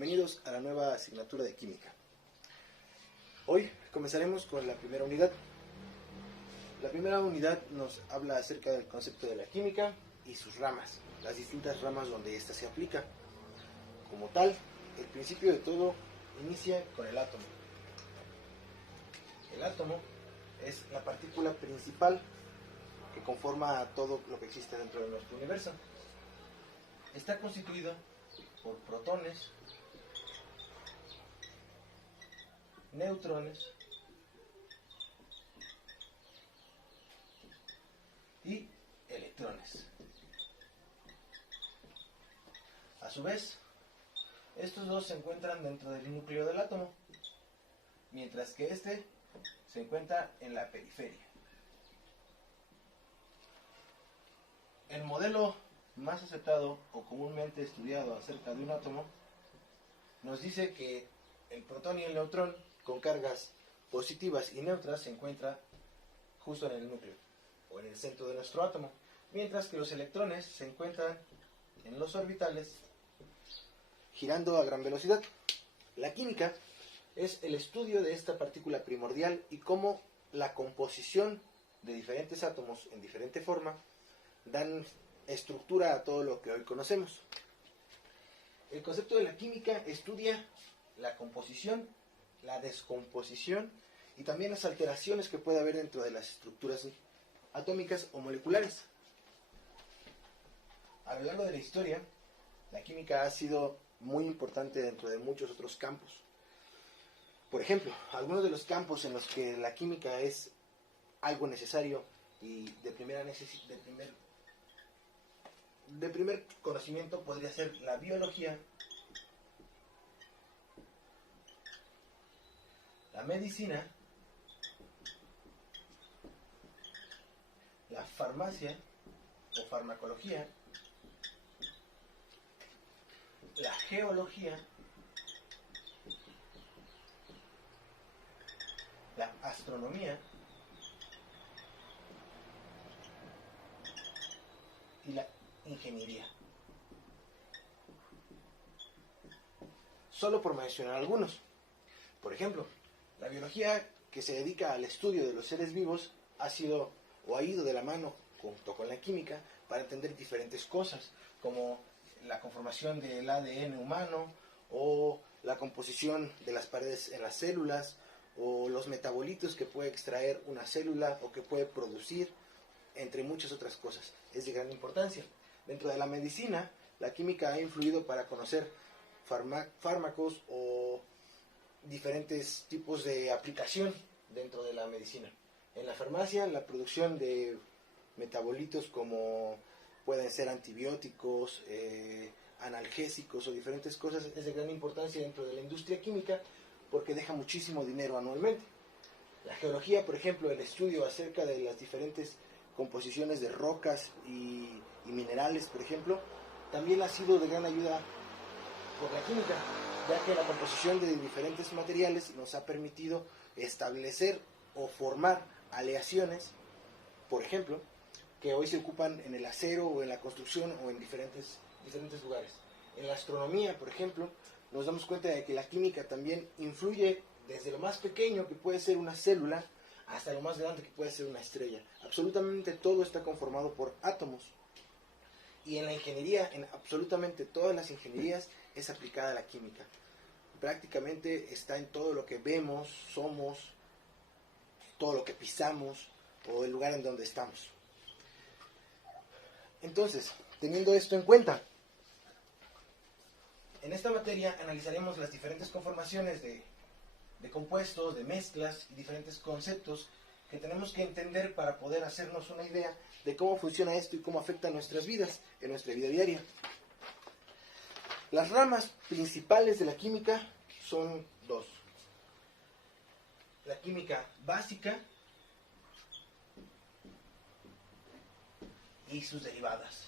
Bienvenidos a la nueva asignatura de Química. Hoy comenzaremos con la primera unidad. La primera unidad nos habla acerca del concepto de la química y sus ramas, las distintas ramas donde ésta se aplica. Como tal, el principio de todo inicia con el átomo. El átomo es la partícula principal que conforma todo lo que existe dentro de nuestro universo. Está constituido por protones, neutrones y electrones. A su vez, estos dos se encuentran dentro del núcleo del átomo, mientras que este se encuentra en la periferia. El modelo más aceptado o comúnmente estudiado acerca de un átomo nos dice que el protón y el neutrón con cargas positivas y neutras se encuentran justo en el núcleo o en el centro de nuestro átomo, mientras que los electrones se encuentran en los orbitales girando a gran velocidad. La química es el estudio de esta partícula primordial y cómo la composición de diferentes átomos en diferente forma dan estructura a todo lo que hoy conocemos. El concepto de la química estudia la composición, la descomposición y también las alteraciones que puede haber dentro de las estructuras atómicas o moleculares. A lo largo de la historia, la química ha sido muy importante dentro de muchos otros campos. Por ejemplo, algunos de los campos en los que la química es algo necesario y de primer conocimiento podría ser la biología, la medicina, la farmacia o farmacología, la geología, la astronomía y la ingeniería. Solo por mencionar algunos. Por ejemplo, la biología, que se dedica al estudio de los seres vivos, ha ido de la mano junto con la química para entender diferentes cosas, como la conformación del ADN humano, o la composición de las paredes en las células, o los metabolitos que puede extraer una célula o que puede producir, entre muchas otras cosas. Es de gran importancia. Dentro de la medicina, la química ha influido para conocer fármacos o diferentes tipos de aplicación dentro de la medicina. En la farmacia, la producción de metabolitos como pueden ser antibióticos, analgésicos o diferentes cosas es de gran importancia dentro de la industria química porque deja muchísimo dinero anualmente. La geología, por ejemplo, el estudio acerca de las diferentes composiciones de rocas y minerales, por ejemplo, también ha sido de gran ayuda por la química, ya que la composición de diferentes materiales nos ha permitido establecer o formar aleaciones, por ejemplo, que hoy se ocupan en el acero o en la construcción o en diferentes lugares. En la astronomía, por ejemplo, nos damos cuenta de que la química también influye desde lo más pequeño, que puede ser una célula, hasta lo más grande, que puede ser una estrella. Absolutamente todo está conformado por átomos. Y en la ingeniería, en absolutamente todas las ingenierías, es aplicada la química. Prácticamente está en todo lo que vemos, somos, todo lo que pisamos o el lugar en donde estamos. Entonces, teniendo esto en cuenta, en esta materia analizaremos las diferentes conformaciones de compuestos, de mezclas y diferentes conceptos que tenemos que entender para poder hacernos una idea de cómo funciona esto y cómo afecta a nuestras vidas, en nuestra vida diaria. Las ramas principales de la química son dos. La química básica y sus derivadas.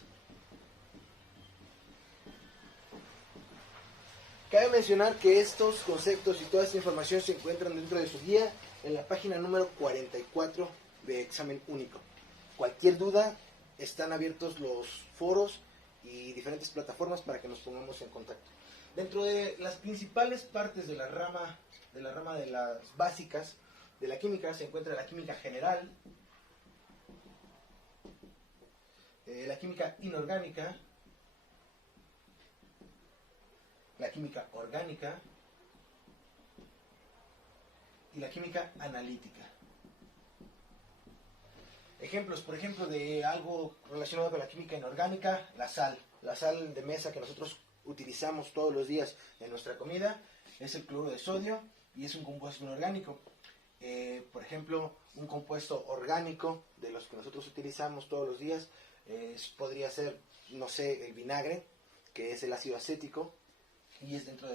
Cabe mencionar que estos conceptos y toda esta información se encuentran dentro de su guía en la página número 44 de Examen Único. Cualquier duda, están abiertos los foros y diferentes plataformas para que nos pongamos en contacto. Dentro de las principales partes de la rama de las básicas de la química se encuentra la química general, la química inorgánica, la química orgánica y la química analítica. Ejemplos, por ejemplo, de algo relacionado con la química inorgánica, la sal de mesa que nosotros utilizamos todos los días en nuestra comida, es el cloruro de sodio y es un compuesto inorgánico. Por ejemplo, un compuesto orgánico de los que nosotros utilizamos todos los días podría ser, no sé, el vinagre, que es el ácido acético, y es dentro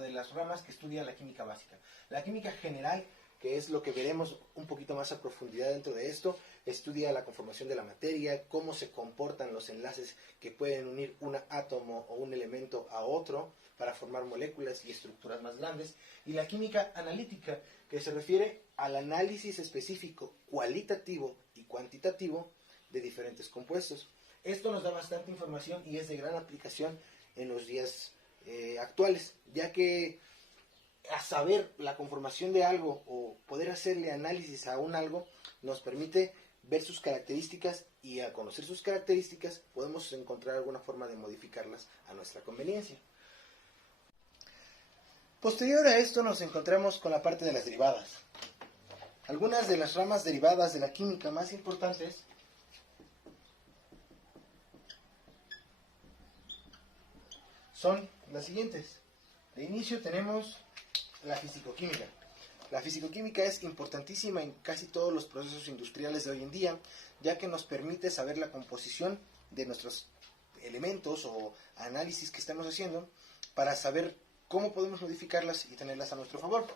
de las ramas que estudia la química básica. La química general, que es lo que veremos un poquito más a profundidad dentro de esto, estudia la conformación de la materia, cómo se comportan los enlaces que pueden unir un átomo o un elemento a otro para formar moléculas y estructuras más grandes, y la química analítica, que se refiere al análisis específico, cualitativo y cuantitativo de diferentes compuestos. Esto nos da bastante información y es de gran aplicación en los días actuales, ya que a saber la conformación de algo o poder hacerle análisis a un algo nos permite ver sus características, y al conocer sus características podemos encontrar alguna forma de modificarlas a nuestra conveniencia. Posterior a esto nos encontramos con la parte de las derivadas. Algunas de las ramas derivadas de la química más importantes son las siguientes. De inicio tenemos la fisicoquímica. La fisicoquímica es importantísima en casi todos los procesos industriales de hoy en día, ya que nos permite saber la composición de nuestros elementos o análisis que estamos haciendo para saber cómo podemos modificarlas y tenerlas a nuestro favor.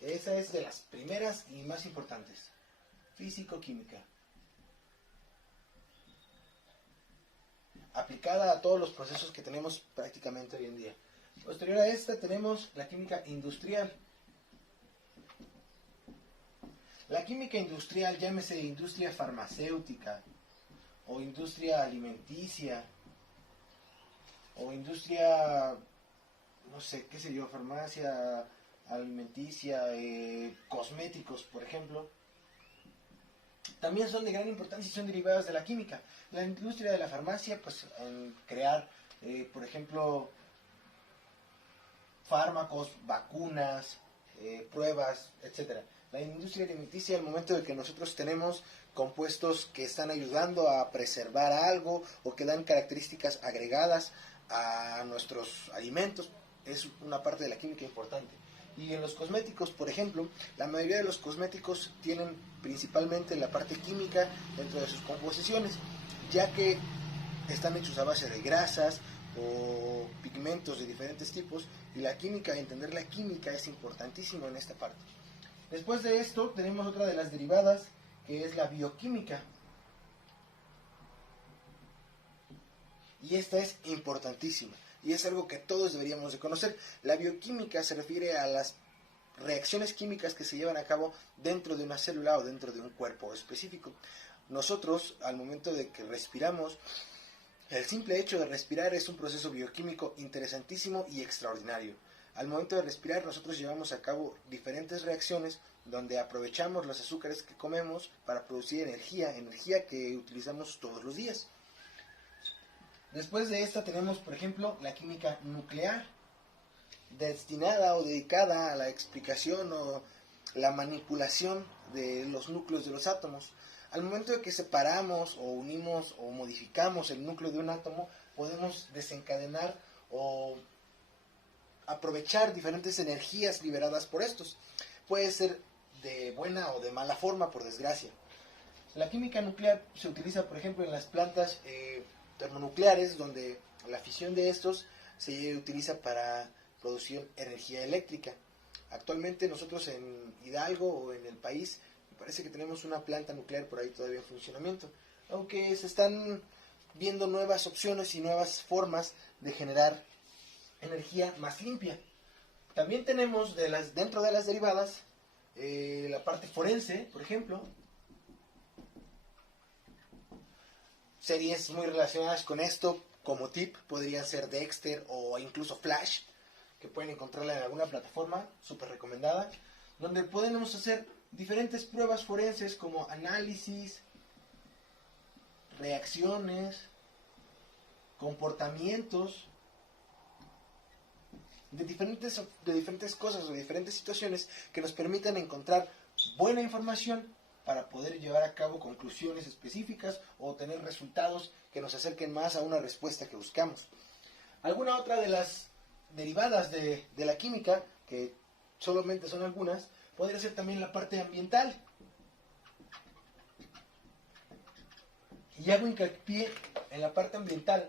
Esa es de las primeras y más importantes. Físico-química. Aplicada a todos los procesos que tenemos prácticamente hoy en día. Posterior a esta tenemos la química industrial. La química industrial, llámese industria farmacéutica, o industria alimenticia, o industria, no sé, qué sé yo, farmacia alimenticia, cosméticos, por ejemplo, también son de gran importancia y son derivadas de la química. La industria de la farmacia, pues, en crear, por ejemplo, fármacos, vacunas, pruebas, etcétera. La industria alimenticia, al momento de que nosotros tenemos compuestos que están ayudando a preservar algo o que dan características agregadas a nuestros alimentos, es una parte de la química importante. Y en los cosméticos, por ejemplo, la mayoría de los cosméticos tienen principalmente la parte química dentro de sus composiciones, ya que están hechos a base de grasas o pigmentos de diferentes tipos, y la química, entender la química es importantísimo en esta parte. Después de esto tenemos otra de las derivadas, que es la bioquímica. Y esta es importantísima, y es algo que todos deberíamos de conocer. La bioquímica se refiere a las reacciones químicas que se llevan a cabo dentro de una célula o dentro de un cuerpo específico. Nosotros, al momento de que respiramos, el simple hecho de respirar es un proceso bioquímico interesantísimo y extraordinario. Al momento de respirar, nosotros llevamos a cabo diferentes reacciones donde aprovechamos los azúcares que comemos para producir energía que utilizamos todos los días. Después de esta tenemos, por ejemplo, la química nuclear, destinada o dedicada a la explicación o la manipulación de los núcleos de los átomos. Al momento de que separamos o unimos o modificamos el núcleo de un átomo, podemos desencadenar o aprovechar diferentes energías liberadas por estos. Puede ser de buena o de mala forma, por desgracia. La química nuclear se utiliza, por ejemplo, en las plantas termonucleares, donde la fisión de estos se utiliza para producir energía eléctrica. Actualmente nosotros en Hidalgo o en el país, me parece que tenemos una planta nuclear por ahí todavía en funcionamiento, aunque se están viendo nuevas opciones y nuevas formas de generar energía más limpia. También tenemos dentro de las derivadas la parte forense, por ejemplo, series muy relacionadas con esto, como tip podrían ser Dexter o incluso Flash, que pueden encontrarla en alguna plataforma, súper recomendada, donde podemos hacer diferentes pruebas forenses como análisis, reacciones, comportamientos de diferentes cosas o de diferentes situaciones que nos permitan encontrar buena información para poder llevar a cabo conclusiones específicas o tener resultados que nos acerquen más a una respuesta que buscamos. Alguna otra de las derivadas de la química, que solamente son algunas, podría ser también la parte ambiental. Y hago hincapié en la parte ambiental,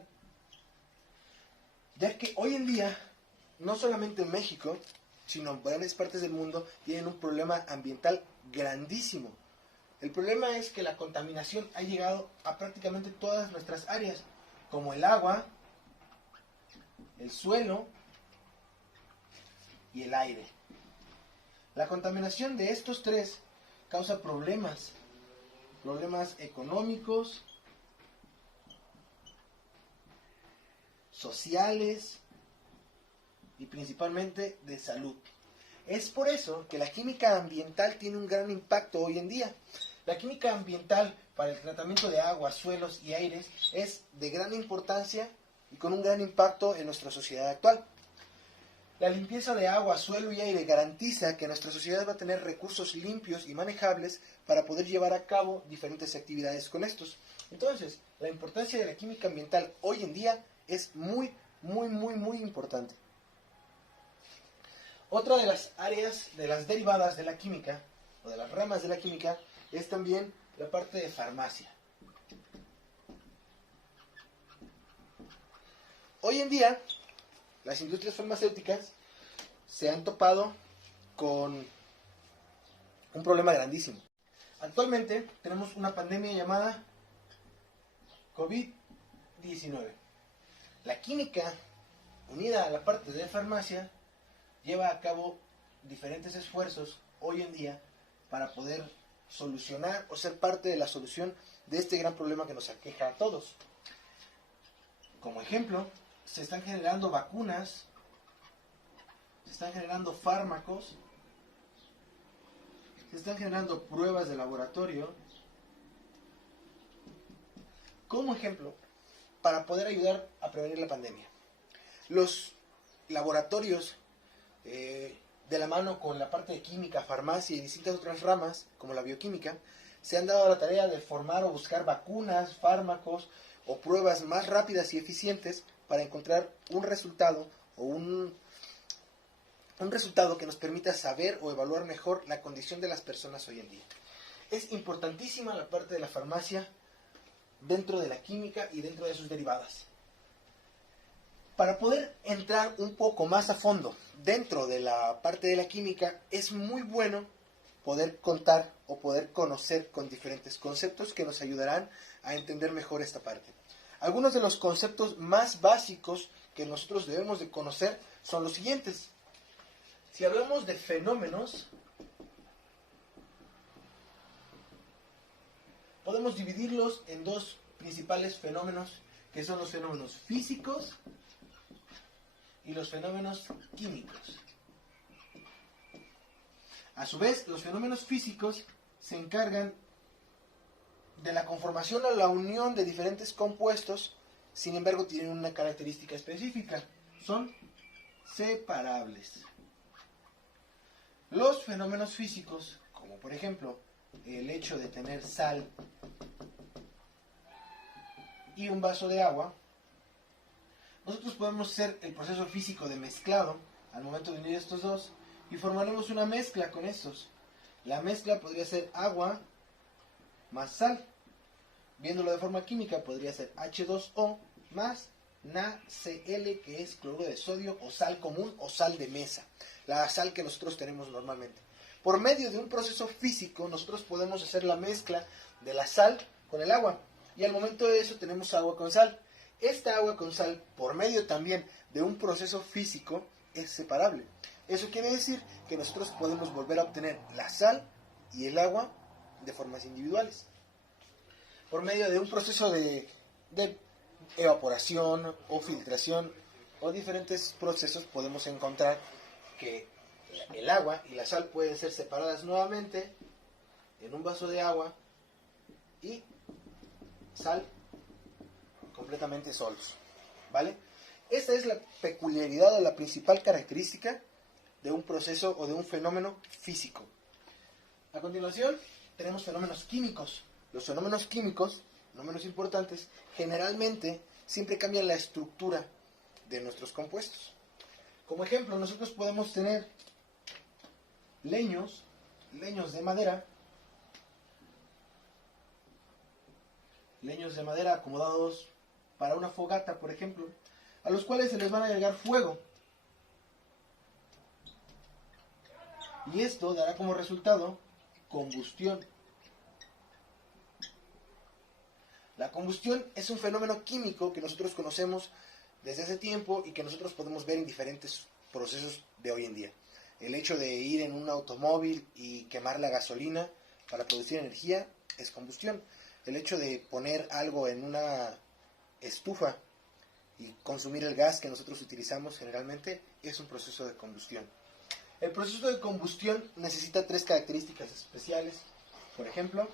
ya que hoy en día, no solamente en México, sino en grandes partes del mundo, tienen un problema ambiental grandísimo. El problema es que la contaminación ha llegado a prácticamente todas nuestras áreas, como el agua, el suelo y el aire. La contaminación de estos tres causa problemas económicos, sociales y principalmente de salud. Es por eso que la química ambiental tiene un gran impacto hoy en día. La química ambiental para el tratamiento de aguas, suelos y aires es de gran importancia y con un gran impacto en nuestra sociedad actual. La limpieza de agua, suelo y aire garantiza que nuestra sociedad va a tener recursos limpios y manejables para poder llevar a cabo diferentes actividades con estos. Entonces, la importancia de la química ambiental hoy en día es muy importante. Otra de las áreas, de las derivadas de la química, o de las ramas de la química, es también la parte de farmacia. Hoy en día, las industrias farmacéuticas se han topado con un problema grandísimo. Actualmente tenemos una pandemia llamada COVID-19. La química, unida a la parte de farmacia, lleva a cabo diferentes esfuerzos hoy en día para poder solucionar o ser parte de la solución de este gran problema que nos aqueja a todos. Como ejemplo, se están generando vacunas, se están generando fármacos, se están generando pruebas de laboratorio, como ejemplo, para poder ayudar a prevenir la pandemia. Los laboratorios, de la mano con la parte de química, farmacia y distintas otras ramas, como la bioquímica, se han dado a la tarea de formar o buscar vacunas, fármacos o pruebas más rápidas y eficientes para encontrar un resultado o un resultado que nos permita saber o evaluar mejor la condición de las personas hoy en día. Es importantísima la parte de la farmacia dentro de la química y dentro de sus derivadas. Para poder entrar un poco más a fondo dentro de la parte de la química, es muy bueno poder contar o poder conocer con diferentes conceptos que nos ayudarán a entender mejor esta parte. Algunos de los conceptos más básicos que nosotros debemos de conocer son los siguientes. Si hablamos de fenómenos, podemos dividirlos en dos principales fenómenos, que son los fenómenos físicos y los fenómenos químicos. A su vez, los fenómenos físicos se encargan de la conformación o la unión de diferentes compuestos, sin embargo tienen una característica específica, son separables. Los fenómenos físicos, como por ejemplo el hecho de tener sal y un vaso de agua, nosotros podemos hacer el proceso físico de mezclado al momento de unir estos dos y formaremos una mezcla con estos. La mezcla podría ser agua más sal. Viéndolo de forma química, podría ser H2O más NaCl, que es cloruro de sodio o sal común o sal de mesa, la sal que nosotros tenemos normalmente. Por medio de un proceso físico, nosotros podemos hacer la mezcla de la sal con el agua y al momento de eso tenemos agua con sal. Esta agua con sal, por medio también de un proceso físico, es separable. Eso quiere decir que nosotros podemos volver a obtener la sal y el agua de formas individuales. Por medio de un proceso de evaporación o filtración o diferentes procesos, podemos encontrar que el agua y la sal pueden ser separadas nuevamente en un vaso de agua y sal completamente solos, ¿vale? Esta es la peculiaridad o la principal característica de un proceso o de un fenómeno físico. A continuación tenemos fenómenos químicos. Los fenómenos químicos, no menos importantes, generalmente siempre cambian la estructura de nuestros compuestos. Como ejemplo, nosotros podemos tener leños de madera acomodados para una fogata, por ejemplo, a los cuales se les van a agregar fuego. Y esto dará como resultado combustión. La combustión es un fenómeno químico que nosotros conocemos desde hace tiempo y que nosotros podemos ver en diferentes procesos de hoy en día. El hecho de ir en un automóvil y quemar la gasolina para producir energía es combustión. El hecho de poner algo en una estufa y consumir el gas que nosotros utilizamos generalmente es un proceso de combustión. El proceso de combustión necesita tres características especiales. Por ejemplo,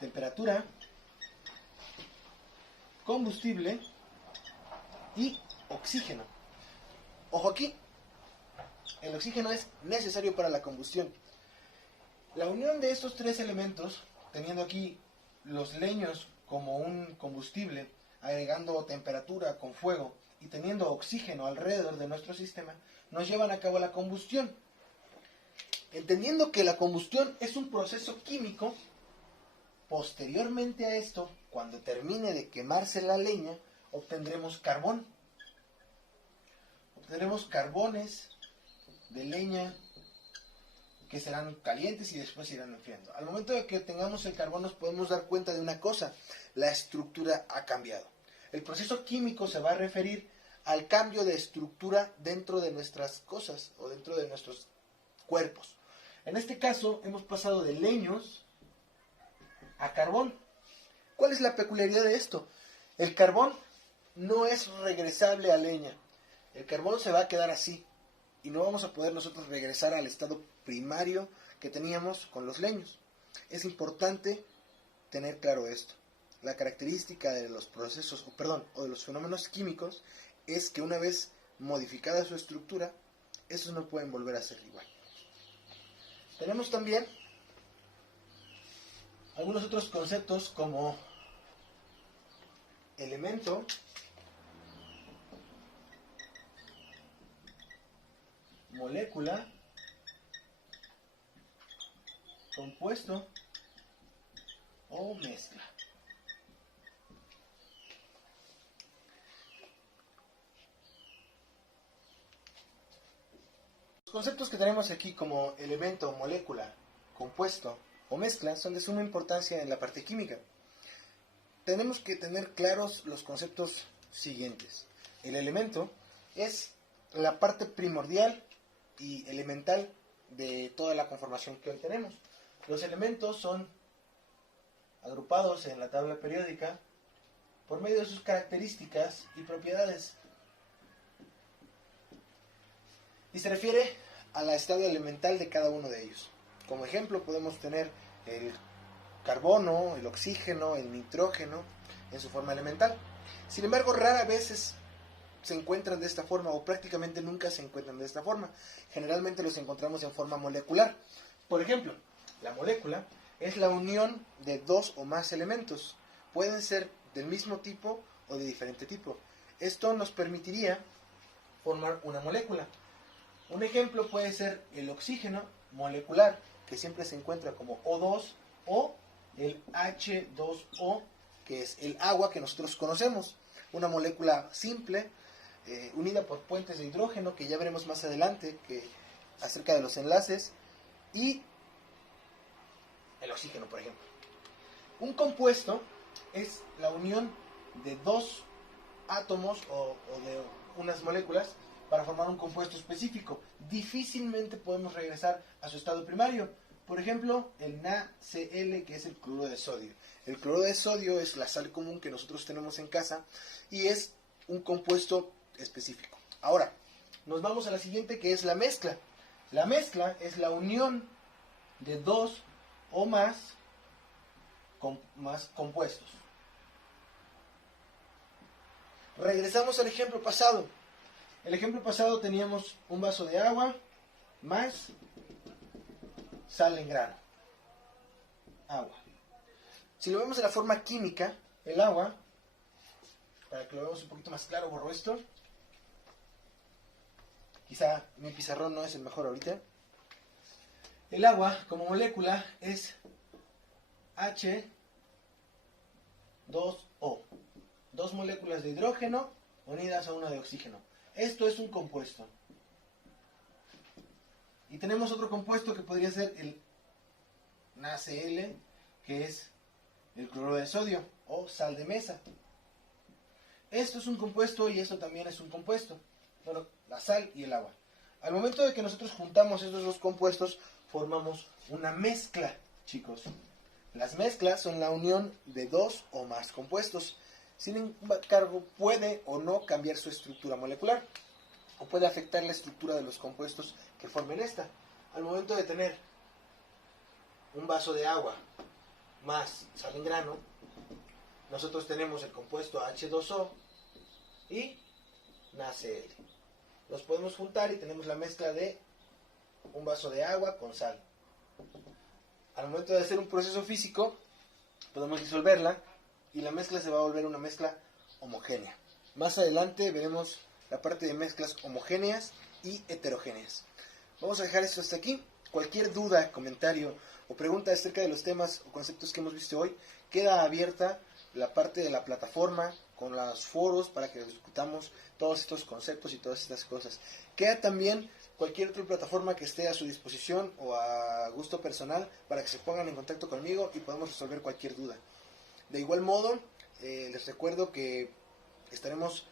temperatura, combustible y oxígeno. Ojo aquí, el oxígeno es necesario para la combustión. La unión de estos tres elementos, teniendo aquí los leños como un combustible, agregando temperatura con fuego y teniendo oxígeno alrededor de nuestro sistema, nos llevan a cabo la combustión. Entendiendo que la combustión es un proceso químico, posteriormente a esto, cuando termine de quemarse la leña, obtendremos carbón. Obtendremos carbones de leña que serán calientes y después irán enfriando. Al momento de que tengamos el carbón nos podemos dar cuenta de una cosa: la estructura ha cambiado. El proceso químico se va a referir al cambio de estructura dentro de nuestras cosas o dentro de nuestros cuerpos. En este caso hemos pasado de leños a carbón. ¿Cuál es la peculiaridad de esto? El carbón no es regresable a leña. El carbón se va a quedar así y no vamos a poder nosotros regresar al estado primario que teníamos con los leños. Es importante tener claro esto. La característica de los procesos, o de los fenómenos químicos, es que una vez modificada su estructura, estos no pueden volver a ser igual. Tenemos también algunos otros conceptos como elemento, molécula, compuesto o mezcla. Los conceptos que tenemos aquí como elemento, molécula, compuesto o mezcla son de suma importancia en la parte química. Tenemos que tener claros los conceptos siguientes. El elemento es la parte primordial y elemental de toda la conformación que hoy tenemos. Los elementos son agrupados en la tabla periódica por medio de sus características y propiedades. Y se refiere al estado elemental de cada uno de ellos. Como ejemplo podemos tener el carbono, el oxígeno, el nitrógeno en su forma elemental. Sin embargo, rara vez se encuentran de esta forma, o prácticamente nunca se encuentran de esta forma. Generalmente los encontramos en forma molecular. Por ejemplo, la molécula es la unión de dos o más elementos. Pueden ser del mismo tipo o de diferente tipo. Esto nos permitiría formar una molécula. Un ejemplo puede ser el oxígeno molecular, que siempre se encuentra como O2, o el H2O, que es el agua que nosotros conocemos. Una molécula simple, unida por puentes de hidrógeno, que ya veremos más adelante acerca de los enlaces, y el oxígeno, por ejemplo. Un compuesto es la unión de dos átomos o de unas moléculas para formar un compuesto específico. Difícilmente podemos regresar a su estado primario. Por ejemplo, el NaCl, que es el cloruro de sodio. El cloruro de sodio es la sal común que nosotros tenemos en casa y es un compuesto específico. Ahora, nos vamos a la siguiente, que es la mezcla. La mezcla es la unión de dos o más compuestos. Regresamos al ejemplo pasado. El ejemplo pasado teníamos un vaso de agua más sal en grano. Agua. Si lo vemos de la forma química, el agua, para que lo veamos un poquito más claro, borro esto. Quizá mi pizarrón no es el mejor ahorita. El agua como molécula es H2O. Dos moléculas de hidrógeno unidas a una de oxígeno. Esto es un compuesto. Y tenemos otro compuesto que podría ser el NaCl, que es el cloruro de sodio o sal de mesa. Esto es un compuesto y esto también es un compuesto. Bueno, la sal y el agua. Al momento de que nosotros juntamos estos dos compuestos, formamos una mezcla, chicos. Las mezclas son la unión de dos o más compuestos. Sin embargo, puede o no cambiar su estructura molecular, o puede afectar la estructura de los compuestos que formen esta. Al momento de tener un vaso de agua más sal en grano, nosotros tenemos el compuesto H2O y NaCl. Los podemos juntar y tenemos la mezcla de un vaso de agua con sal. Al momento de hacer un proceso físico, podemos disolverla y la mezcla se va a volver una mezcla homogénea. Más adelante veremos la parte de mezclas homogéneas y heterogéneas. Vamos a dejar esto hasta aquí. Cualquier duda, comentario o pregunta acerca de los temas o conceptos que hemos visto hoy, queda abierta la parte de la plataforma con los foros para que discutamos todos estos conceptos y todas estas cosas. Queda también cualquier otra plataforma que esté a su disposición o a gusto personal para que se pongan en contacto conmigo y podamos resolver cualquier duda. De igual modo, les recuerdo que estaremos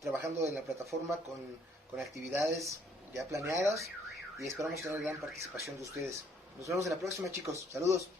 trabajando en la plataforma con actividades ya planeadas y esperamos tener gran participación de ustedes. Nos vemos en la próxima, chicos. Saludos.